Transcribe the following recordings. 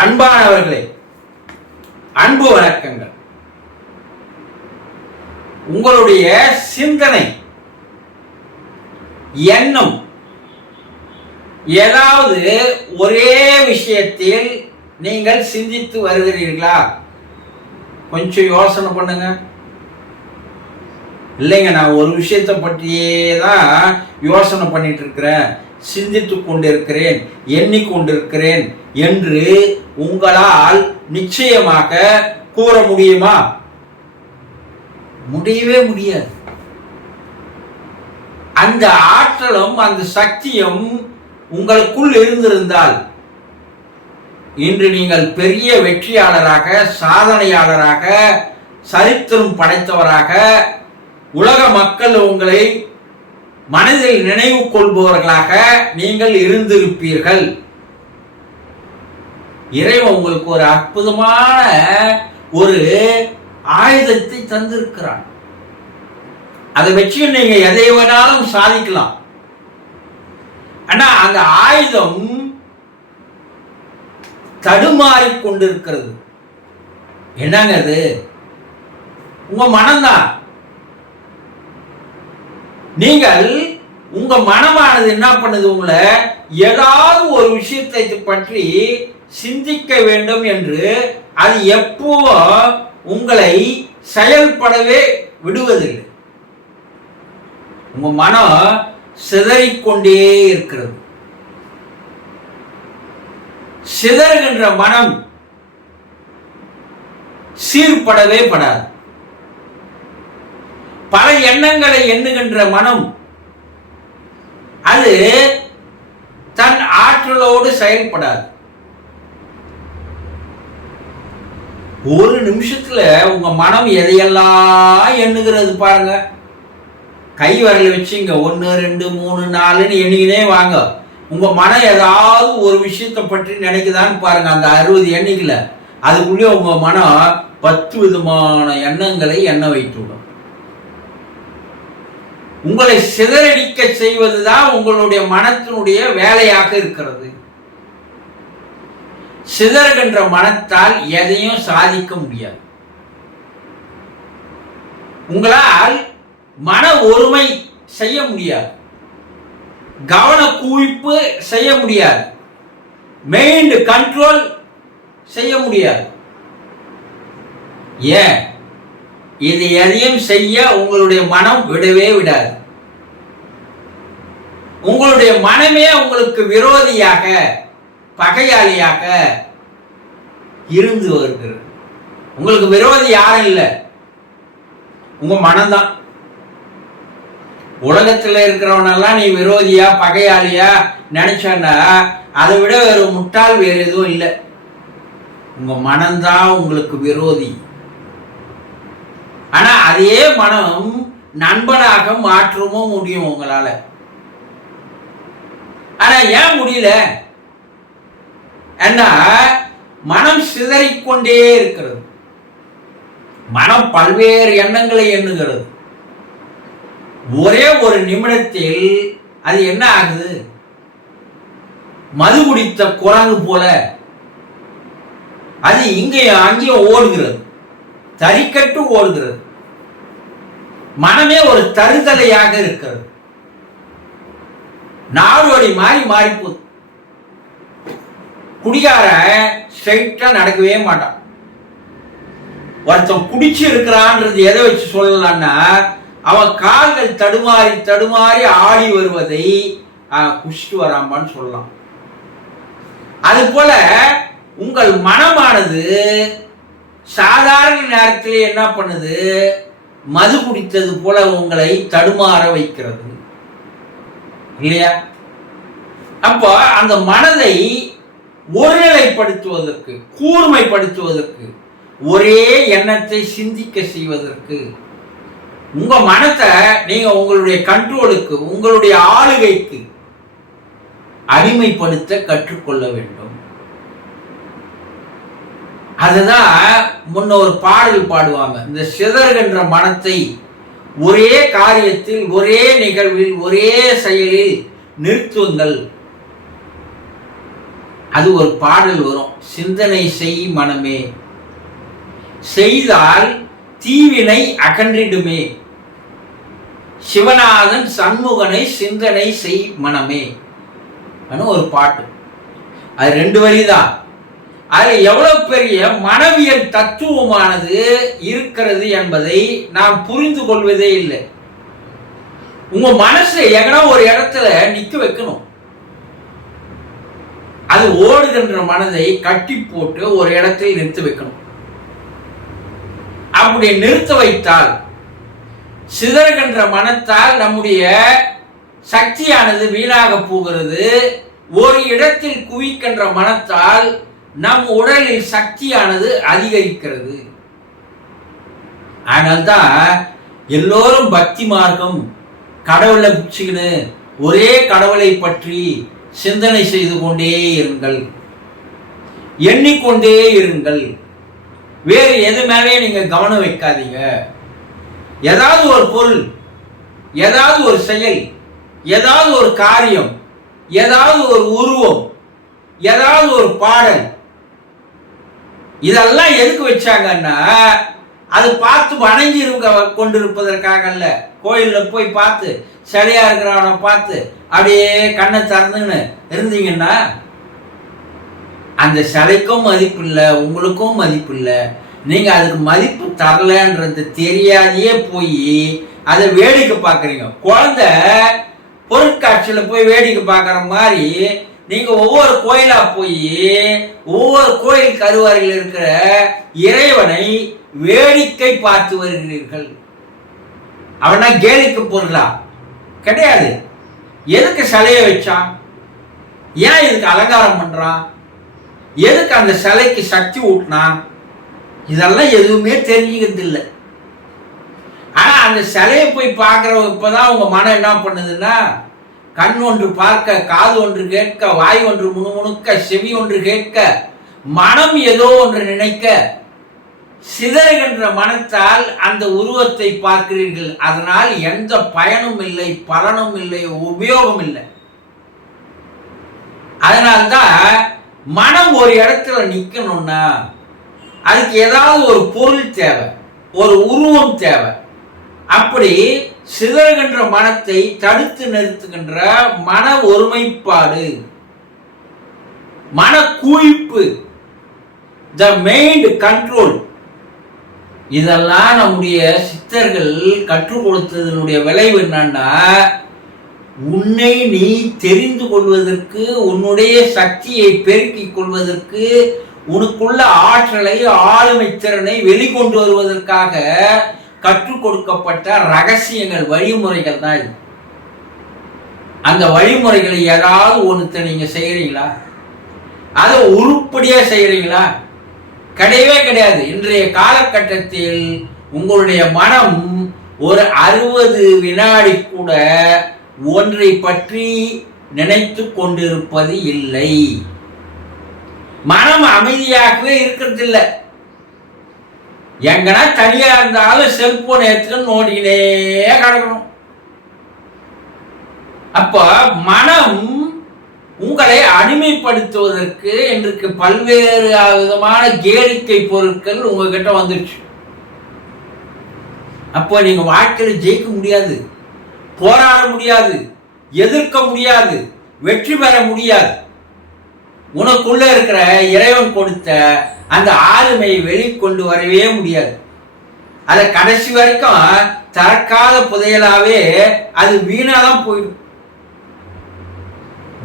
அன்பானவர்களே, அன்பு வணக்கங்கள். உங்களுடைய சிந்தனை எண்ணம் ஏதாவது ஒரே விஷயத்தில் நீங்கள் சிந்தித்து வருகிறீர்களா? கொஞ்சம் யோசனை பண்ணுங்க. இல்லைங்க, நான் ஒரு விஷயத்தை பற்றியே தான் யோசனை பண்ணிட்டு இருக்கிறேன், சிந்தித்து கொண்டிருக்கிறேன், எண்ணிக்கொண்டிருக்கிறேன் என்று உங்களால் நிச்சயமாக கூற முடியுமா? முடியவே முடியாது. அந்த ஆற்றலும் அந்த சக்தியும் உங்களுக்குள் இருந்திருந்தால் இன்று நீங்கள் பெரிய வெற்றியாளராக, சாதனையாளராக, சரித்திரம் படைத்தவராக, உலக மக்கள் உங்களை மனதில் நினைவு கொள்பவர்களாக நீங்கள் இருந்திருப்பீர்கள். இறைவன் உங்களுக்கு ஒரு அற்புதமான ஒரு ஆயுதத்தை தந்திருக்கிறான். அதை வச்சு நீங்க எதை வேணாலும் சாதிக்கலாம். ஆனா அந்த ஆயுதம் தடுமாறி கொண்டிருக்கிறது. என்னங்க அது? உங்க மனம்தான். நீங்கள் உங்க மனமானது என்ன பண்ணுது? உங்களை ஏதாவது ஒரு விஷயத்தை பற்றி சிந்திக்க வேண்டும் என்று அது எப்போ உங்களை செயல்படவே விடுவதில்லை. உங்க மனம் சிதறிக்கொண்டே இருக்கிறது. சிதறுகின்ற மனம் சீர்படவே படாது. பல எண்ணங்களை எண்ணுகின்ற மனம் அது தன் ஆற்றலோடு செயல்படாது. ஒரு நிமிஷத்துல உங்க மனம் எதையெல்லாம் எண்ணுகிறது பாருங்க. கை வரல வச்சு இங்க 1 2 3 4 எண்ணிக்கினே வாங்க. உங்க மனம் ஏதாவது ஒரு விஷயத்தை பற்றி நினைக்குதான்னு பாருங்க. அந்த 60 எண்ணிக்கல அதுக்குள்ளே உங்க மனம் 10 விதமான எண்ணங்களை எண்ண வைத்துவிடும். உங்களை சிதறடிக்க செய்வதுதான் உங்களுடைய மனத்தினுடைய வேலையாக இருக்கிறது. சிதறுகின்ற மனத்தால் எதையும் சாதிக்க முடியாது. உங்களால் மன ஒருமை செய்ய முடியாது, கவன குவிப்பு செய்ய முடியாது, மைண்ட் கண்ட்ரோல் செய்ய முடியாது. ஏன்? இது எதையும் செய்ய உங்களுடைய மனம் விடவே விடாது. உங்களுடைய மனமே உங்களுக்கு விரோதியாக, பகையாளியாக இருந்து வருகிறது. உங்களுக்கு விரோதி யாரும் இல்லை, உங்க மனம்தான். உலகத்தில் இருக்கிறவனெல்லாம் நீ விரோதியா, பகையாளியா நினைச்சா அதை விட வேறு முட்டாள் வேறு எதுவும் இல்லை. உங்க மனம்தான் உங்களுக்கு விரோதி. ஆனா அதே மனம் நண்பனாக மாற்றவும் முடியும் உங்களால. ஆனா ஏன் முடியல? ஏன்னா மனம் சிதறிக்கொண்டே இருக்கிறது. மனம் பல்வேறு எண்ணங்களை எண்ணுகிறது. ஒரே ஒரு நிமிடத்தில் அது என்ன ஆகுது? மது குடித்த குரங்கு போல அது இங்கேயும் அங்கேயும் ஓடுகிறது, தறிக்கட்டு ஓடுகிறது. மனமே ஒரு தருதலையாக இருக்கிறது. நாடோடி மாறி போகுது. குடிகார ஸ்ட்ரைட்டா நடக்கவே மாட்டான். ஒருத்தன் குடிச்சு இருக்கிறான்றது எதை வச்சு சொல்லலாம்னா, அவன் கால்கள் தடுமாறி தடுமாறி ஆடி வருவதை குடிச்சிட்டு வராமான்னு சொல்லலாம். அது போல உங்கள் மனமானது சாதாரண நேரத்தில் என்ன பண்ணுது? மது குடித்தது போல உங்களை தடுமாற வைக்கிறது, இல்லையா? அப்போ அந்த மனதை ஒருநிலைப்படுத்துவதற்கு, கூர்மைப்படுத்துவதற்கு, ஒரே எண்ணத்தை சிந்திக்க செய்வதற்கு உங்க மனத்தை நீங்க உங்களுடைய கண்ட்ரோலுக்கு, உங்களுடைய ஆளுகைக்கு அடிமைப்படுத்த கற்றுக்கொள்ள வேண்டும். அதுதான் முன்ன ஒரு பாடல் பாடுவாங்க. இந்த சிதறுகின்ற மனத்தை ஒரே காரியத்தில், ஒரே நிகழ்வில், ஒரே செயலில் நிறுத்துங்கள். அது ஒரு பாடல் வரும், சிந்தனை செய் மனமே, செய்தால் தீவினை அகன்றிடுமே, சிவநாதன் சண்முகனை சிந்தனை செய் மனமே ஒரு பாட்டு. அது 2 வரிதான். அது எவ்வளவு பெரிய மனவியல் தத்துவமானது இருக்கிறது என்பதை நாம் புரிந்து கொள்வதே இல்லை. உங்க மனசை எங்கனா ஒரு இடத்துல நிக்க வைக்கணும். அது ஓடுகின்ற மனதை கட்டி போட்டு ஒரு இடத்தில் நிறுத்த வைக்கணும். அப்படி நிறுத்த வைத்தால் சிதறுகின்ற மனத்தால் நம்முடைய சக்தியானது வீணாக போகிறது. ஒரு இடத்தில் குவிக்கின்ற மனத்தால் நம் உடலில் சக்தியானது அதிகரிக்கிறது. அதனால்தான் எல்லோரும் பக்தி மார்க்கம், கடவுளை பிடிச்சுக்கின்னு ஒரே கடவுளை பற்றி சிந்தனை செய்து கொண்டே இருங்கள், எண்ணிக்கொண்டே இருங்கள். வேறு எது மேலே நீங்க கவனம் வைக்காதீங்க. ஏதாவது ஒரு பொருள், ஏதாவது ஒரு செயல், ஏதாவது ஒரு காரியம், ஏதாவது ஒரு உருவம், ஏதாவது ஒரு பாடல், இதெல்லாம் எதுக்கு வச்சாங்கன்னா அது பார்த்து வணங்கி கொண்டிருப்பதற்காக அல்ல. கோயில்ல போய் பார்த்து சிலையா இருக்கிறவனை பார்த்து அப்படியே கண்ணை திறந்துன்னு இருந்தீங்கன்னா அந்த சிலைக்கும் மதிப்பு இல்லை, உங்களுக்கும் மதிப்பு இல்லை. நீங்க அதுக்கு மதிப்பு தரலன்றது தெரியாதையே போய் அதை வேடிக்கை பார்க்குறீங்க. குழந்தை பொருட்காட்சியில போய் வேடிக்கை பார்க்குற மாதிரி நீங்க ஒவ்வொரு கோயிலா போய் ஒவ்வொரு கோயில் கருவறையில் இருக்கிற இறைவனை வேடிக்கை பார்த்து வருகிறீர்கள். அவனா கேலிக்கு பொருளா கிடையாது. எதுக்கு சிலையை வச்சான்? ஏன் இதுக்கு அலங்காரம் பண்றான்? எதுக்கு அந்த சிலைக்கு சக்தி ஊட்டினான்? இதெல்லாம் எதுவுமே தெரிஞ்சுக்கிறது இல்லை. ஆனா அந்த சிலையை போய் பார்க்கிறவங்க இப்பதான் உங்க மனம் என்ன பண்ணுதுன்னா, கண் ஒன்று பார்க்க, காது ஒன்று கேட்க, வாய் ஒன்று முணுமுணுக்க, செவி ஒன்று கேட்க, மனம் ஏதோ ஒன்று நினைக்க, சிதறுகின்ற மனத்தால் அந்த உருவத்தை பார்க்கிறீர்கள். அதனால் எந்த பயனும் இல்லை, பலனும் இல்லை, உபயோகம் இல்லை. அதனால்தான் மனம் ஒரு இடத்துல நிக்கணும்னா அதுக்கு ஏதாவது ஒரு பொருள் தேவை, ஒரு உருவம் தேவை. அப்படி சிதறுகின்ற மனத்தை தடுத்து நிறுத்துகின்ற மன ஒருமைப்பாடு, மன குவிப்பு, த மைண்ட் கண்ட்ரோல், இதெல்லாம் நம்முடைய சித்தர்கள் கற்றுக் கொடுத்ததனுடைய விளைவு என்னன்னா, உன்னை நீ தெரிந்து கொள்வதற்கு, உன்னுடைய சக்தியை பெருக்கிக் கொள்வதற்கு, உனக்குள்ள ஆற்றலை, ஆளுமை திறனை வெளிக்கொண்டு வருவதற்காக கற்றுக் கொடுக்கப்பட்ட ரகசியங்கள், வழிமுறைகள் தான் இது. அந்த வழிமுறைகளை ஏதாவது ஒன்றுத்த நீங்க செய்யறீங்களா? அதை உருப்படியா செய்யறீங்களா? கிடையவே கிடையாது. இன்றைய காலகட்டத்தில் உங்களுடைய மனம் ஒரு 60 வினாடி கூட ஒன்றை பற்றி நினைத்து கொண்டிருப்பது இல்லை. மனம் அமைதியாகவே இருக்கிறது இல்லை. எங்கன்னா தனியா இருந்தாலும் செல்போன் எடுத்துன்னு நோண்டினே கிடக்கணும். அப்ப மனம் உங்களை அடிமைப்படுத்துவதற்கு இன்றைக்கு பல்வேறு விதமான கேளிக்கை பொருட்கள் உங்ககிட்ட வந்துருச்சு. அப்போ நீங்க வாழ்க்கையில ஜெயிக்க முடியாது, போராட முடியாது, எதிர்க்க முடியாது, வெற்றி பெற முடியாது. உனக்குள்ள இருக்கிற இறைவன் கொடுத்த அந்த ஆளுமையை வெளிக்கொண்டு வரவே முடியாது. அதை கடைசி வரைக்கும் திறக்காத புதையலாவே அது வீணாதான் போயிடும்.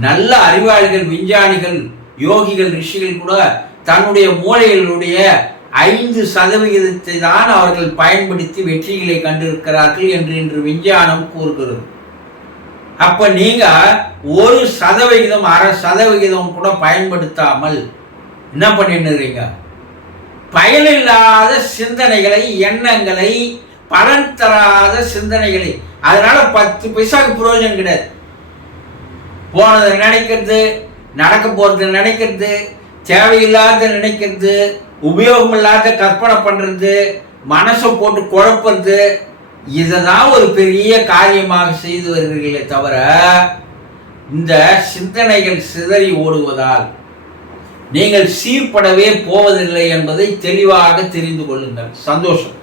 நல்ல அறிவாளிகள், விஞ்ஞானிகள், யோகிகள், ரிஷிகள் கூட தன்னுடைய மூளைகளுடைய 5% தான் அவர்கள் பயன்படுத்தி வெற்றிகளை கண்டிருக்கிறார்கள் என்று இன்று விஞ்ஞானம் கூறுகிறது. அப்ப நீங்க 1%, 0.5% கூட பயன்படுத்தாமல் என்ன பண்ணிருக்கீங்க? பயனில்லாத சிந்தனைகளை, எண்ணங்களை, பலன் தராத சிந்தனைகளை. அதனால 10 பைசாக்கு பிரயோஜனம் கிடையாது. போனதை நினைக்கிறது, நடக்க போறது நினைக்கிறது, தேவையில்லாத நினைக்கிறது, உபயோகம் இல்லாத கற்பனை பண்றது, மனசை போட்டு குழப்பறது, இதுதான் ஒரு பெரிய காரியமாக செய்து வருகிறீர்களே தவிர இந்த சிந்தனைகள் சிதறி ஓடுவதால் நீங்கள் சீர்படவே போவதில்லை என்பதை தெளிவாக தெரிந்து கொள்ளுங்கள். சந்தோஷம்.